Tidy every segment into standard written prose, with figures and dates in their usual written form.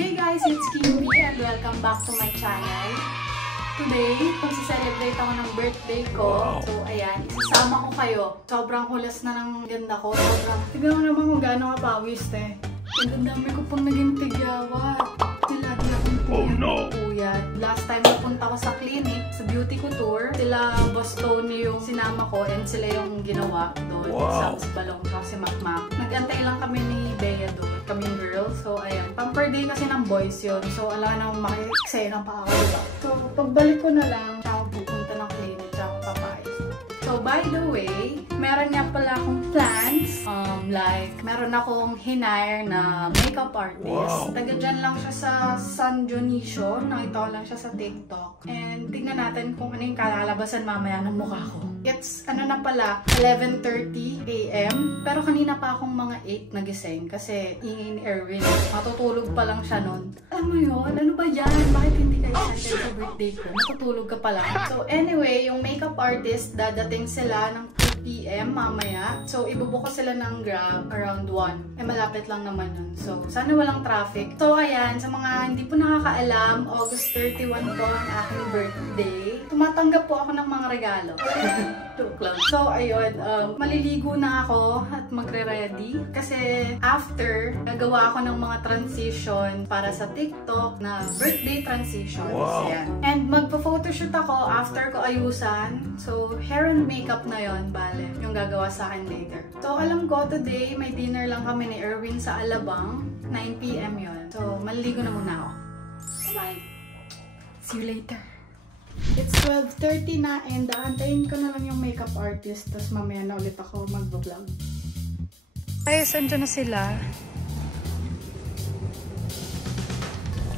Hey guys, it's Kimmy and welcome back to my channel. Today, magsi-celebrate ako ng birthday ko. So ayan, isasama ko kayo. Sobrang hulas na ng ganda ko. Tignan mo naman kung gaano kapawis eh. Ang dami ko pang naging tigyawat. Lagi akong puyat. Last time napunta ko sa clinic, sa beauty couture, sila Boss Tony yung sinama ko and sila yung ginawa doon. Sa Balong kasi Makmak. Nag-antay lang kami ni Bea doon, kaming girls. So ayan, pamper day kasi ng boys yun. So alam na makikisaya ng pa ako, diba? So pagbalik ko na lang, ako pupunta ng clinic, ako papayos. So by the way, meron nga pala akong plans. Like, meron akong hinire na makeup artist. Taga dyan lang siya sa San Dionisio. Nakita ko lang siya sa TikTok. And tingnan natin kung ano yung kalalabasan mamaya ng mukha ko. It's, ano na pala, 11:30 AM. Pero kanina pa akong mga 8 nagising kasi ingay ni Erwin. Matutulog pa lang siya nun. Alam mo yun? Ano ba yan? Bakit hindi ka excited sa birthday ko? Matutulog ka pa lang. So anyway, yung makeup artist, dadating sila ng 2 PM mamaya. So ibubuko sila ng Grab around 1. Eh malapit lang naman yun. So sana walang traffic. So ayan, sa mga hindi po nakakaalam, August 31 po ang aking birthday. Tumatanggap po ako ng mga regalo. So ayun, maliligo na ako at magre-ready. Kasi after, gagawa ako ng mga transition para sa TikTok na birthday transitions. Yan. And magpa-photoshoot ako after ko ayusan. So hair and makeup na yon, bale, yung gagawa sa akin later. So alam ko today, may dinner lang kami ni Erwin sa Alabang. 9 PM yon. So maliligo na muna ako. Bye! See you later! It's 12:30 na and aantayin ko na lang yung makeup artist, tapos mamaya na ulit ako mag-vlog. Ayos, andyan na sila.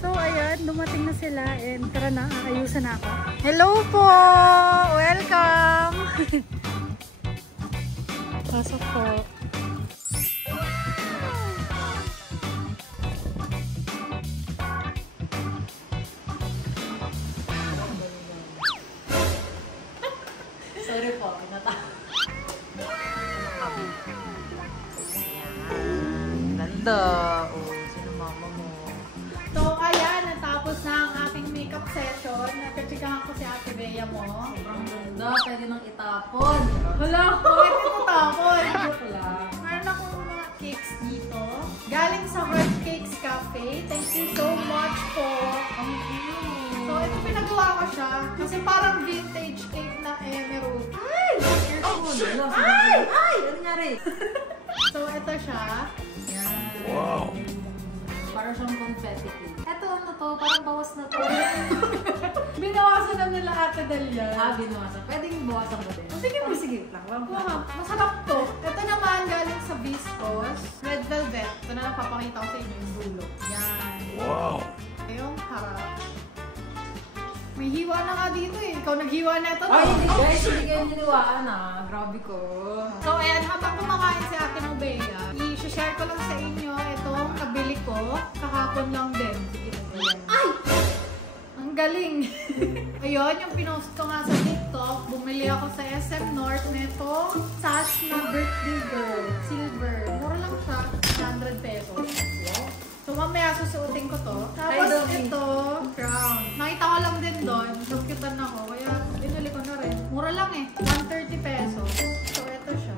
So ayan, dumating na sila and tara na, aayusan na ako. Hello po! Welcome! Pasok po. Sorry po, ganda. Oh, sino mama mo? So, ayan, natapos na ang aking makeup session. Nagkatsikahan ko si Ate Bea mo. Sobrang ganda, pwede nang itapon. Wala ko, ito natapon. Joke lang. Meron akong mga cakes dito. Galing sa Heart Cakes Cafe. Thank you so much po. So, ito pinagawa ko siya. Kasi parang vintage cake na emerald. Ay! Ay! Ay! Ano nangyari? So, ito siya. Yan. Wow! Parang siyang confetti cake. Ito ano to? Parang bawas na to. Binawasan na nila Ate Dalia. Binawasan. Pwedeng bawasan mo din. Sige mo. Sige lang. Masarap to. Ito naman galing sa Viscos. Red Velvet. Ito na lang papakita ko sa inyo yung dulo. Yan. Wow! Yung harap. May hiwa na nga dito eh. Ikaw naghiwa na ito. Ay, hindi guys. Hindi kayo niliwaan ah. Grabe ko. So ayan, habang kumakain si Ate Mobea, i-share ko lang sa inyo itong nabili ko. Kahapon lang din. Ay! Ang galing! Ayun, yung pinost ko nga sa TikTok. Bumili ako sa SM North nito. Sash na birthday girl. Silver. Mura lang siya. 100 pesos. So mamaya susuotin ko to. Tapos ito, crown. Nakita ko lang din doon. Naskitan ako. Kaya binili ko na rin. Mura lang eh. 130 pesos. So ito siya.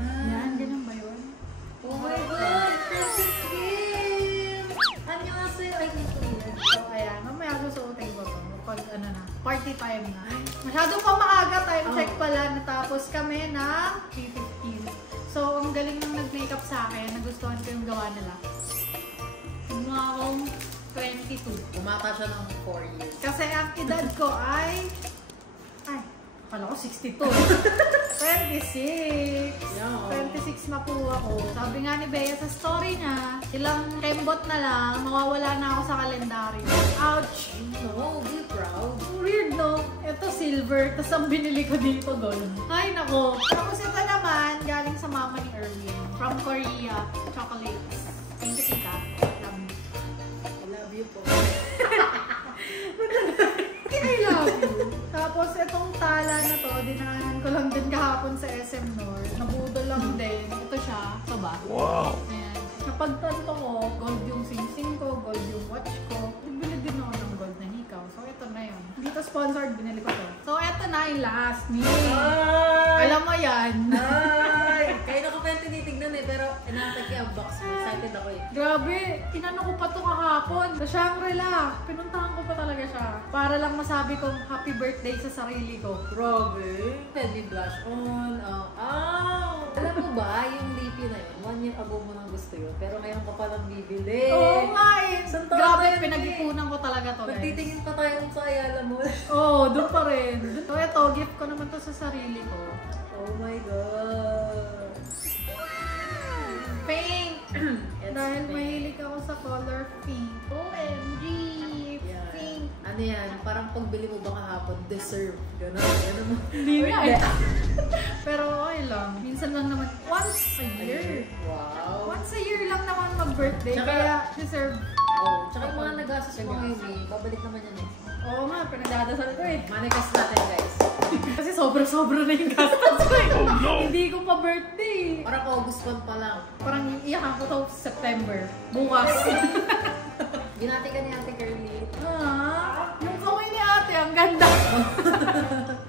Yan, ganun ba yun? Oh my God! Precious gift! Ano nga sa'yo? Ay, dito yan. So ayan, mamaya susuotin ko to. Pag ano na, party time na. Masyado pa maaga, time check pala. Natapos kami ng 3:15. So ang galing ng nag-makeup sa akin. Nagustuhan ko yung gawa nila. Mga akong 22. Umata siya ng 4 years. Kasi ang edad ko ay akala ko 62. 26. Yeah. 26 na po ako. Sabi nga ni Bea sa story niya, ilang kembot na lang, mawawala na ako sa kalendaryo. Ouch! No, be proud. Weird no? Ito silver, tapos ang binili ko dito gold. Ay nako. Tapos ito naman, galing sa mama ni Erwin. From Korea. Chocolates. Thank you, tita. I love you po. I love you. Tapos itong tala na to, dinaanan ko lang din kahapon sa SM North. Nabudol lang din. Ito siya. Ito ba? Wow! Ayan. Napagtanto ko, gold yung singsing ko, gold sponsored, binili ko to. So, eto na yung last me. Ay! Alam mo yan. Ay! Kaya na ko pa yung tinitignan eh, pero inaantay ko yung box mo. Excited ako eh. Grabe, tinanong ko pa to kahapon. Sa Shangri-La. Pinuntahan ko pa talaga siya. Para lang masabi kong happy birthday sa sarili ko. Grabe. Pwede blush on. Alam mo ba, yung lippy na yun, 1 year ago mo nang gusto yun, pero ngayon ka palang bibili. Oo nga eh. Saan tayo Grabe, yun eh? pinag-ipunan ko talaga to, guys. Magtitingin pa tayo sa Ayala Mall. Oo, doon pa rin. So, eto, gift ko naman to sa sarili ko. Oh my God. Pink! It's Dahil pink. mahilig ako sa color pink. OMG! Yan. Pink! Ano yan? Parang pagbili mo ba kahapon, deserve. Ganun. Ganun mo. Hindi nga eh. Pero okay lang. Minsan lang naman. Once a year. Wow. Once a year lang naman mag-birthday. Tsaka- Kaya deserve. Oh, tsaka yung mga nagastos mo ngayon eh, babalik naman yan eh. Oo nga, pinagdadasal ko eh. Manikas natin guys. Kasi sobra-sobra na yung gastos ko eh. Hindi ko pa birthday. Parang August 1 pa lang. Parang iyakan ko to September. Bukas. Binati ka ni Ate Curly. Yung kamay ni ate, ang ganda.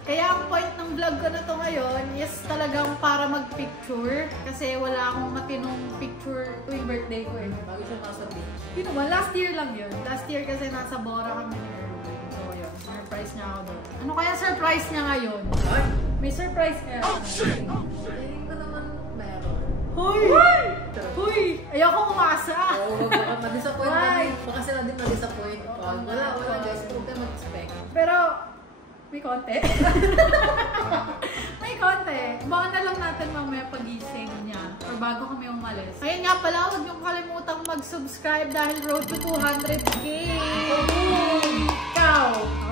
Kaya ang point ng vlog ko na to ngayon is talagang para mag-picture. Kasi wala akong matinong picture tuwing birthday ko eh. Bago siya nasa beach. Yun naman, last year lang yun. Last year kasi nasa Bora kami ni Erwin. So yun, surprise niya ako doon. Ano kaya surprise niya ngayon? Ay! May surprise kaya. Feeling ko naman meron. Hoy! Hoy! Ayoko umasa! Oo, baka ma-disappoint Why? kami. Baka sila din ma-disappoint. Oo, Wala guys, huwag kayo mag-expect. Pero, may konti. May konti. Baka na lang natin mamaya pagising niya or bago kami umalis. Ayun nga pala, huwag niyong kalimutang mag-subscribe dahil road to 200k! Ikaw,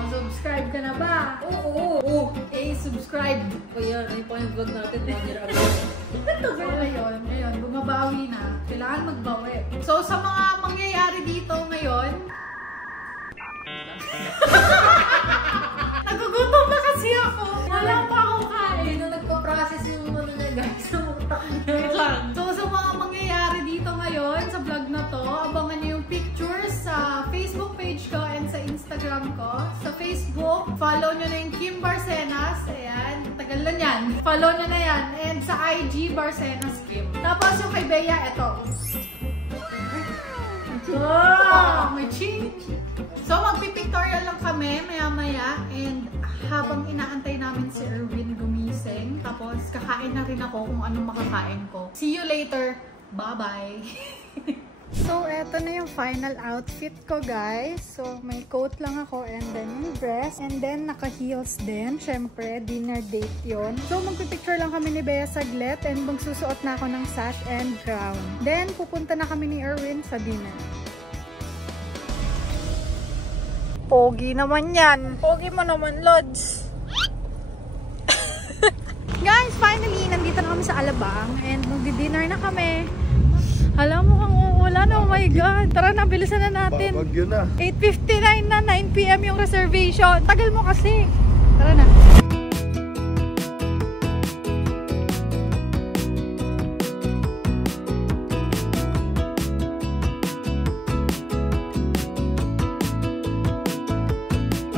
subscribe ka na ba? Oo! Subscribe. O yan, ayun pa yung vlog natin 1 year ago. So, ayun, bumabawi na. Kailangan magbawi. So, sa mga mangyayari dito ngayon, nagugutom na kasi ako. Wala pa akong kain. Hindi na nagpa-process yung ano niya guys. Wait lang. So, sa mga mangyayari dito ngayon, sa vlog na to, abangan niyo yung pictures sa Facebook page ko and sa Instagram ko. Sa Facebook, follow nyo na yung Kim Barcenas. Ayan, tagal na yan. Follow nyo na yan. And sa IG, Barcenas Kim. Tapos yung kay Bea, eto. Wow! May ching! So, magpipictorial lang kami maya-maya. And habang inaantay namin si Erwin gumising, tapos kakain na rin ako kung anong makakain ko. See you later! Bye-bye! So, eto na yung final outfit ko, guys. So, may coat lang ako and then yung dress. And then, naka-heels din. Syempre, dinner date yon. So, magpipicture lang kami ni Bea saglit and magsusuot na ako ng sash and crown. Then, pupunta na kami ni Erwin sa dinner. Pogi naman yan. Pogi mo naman, Lods. Guys, finally, nandito na kami sa Alabang and magdi-dinner na kami. Alam mo, ang uulan. Oh my God. Tara na, bilisan na natin. Babagyo na. 8:59 na, 9 PM yung reservation. Tagal mo kasi. Tara na.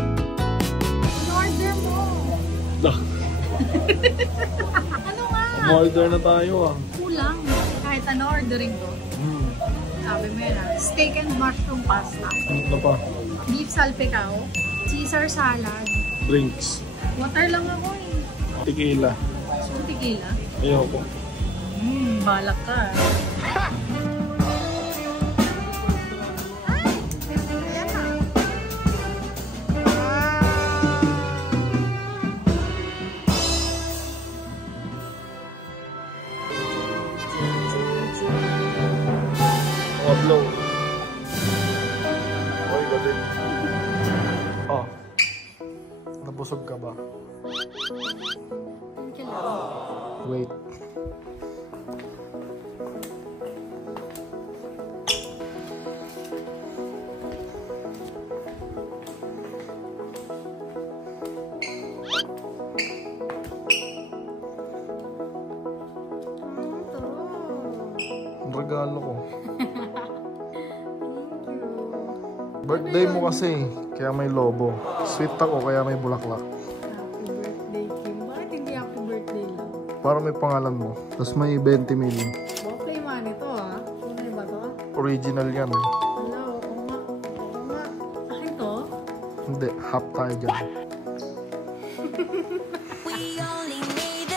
In-order mo. Ano nga? Order na tayo ah. Kulang. Kahit ano ordering ko. Sabi mo yun steak and mushroom pasta. Ano pa? Beef salpicao. Caesar salad. Drinks. Water lang ako eh. Tequila. Tequila. Ayoko. Balak ka. Ay! Ayan na. Upload. Oy, gabi. Oh. Nabusog ka ba? Wait. Ito. Ang regalo ko. Thank you. Birthday mo kasi, kaya may lobo. Sweet ako, kaya may bulaklak. Happy birthday, Kim. Bakit hindi happy birthday lang? Para may pangalan mo. Tapos may 20 million. Play money to ha. Tunay ba to? Original yan. Hello, oo nga. Oo nga. Akin to? Hindi, half tayo dyan. We only need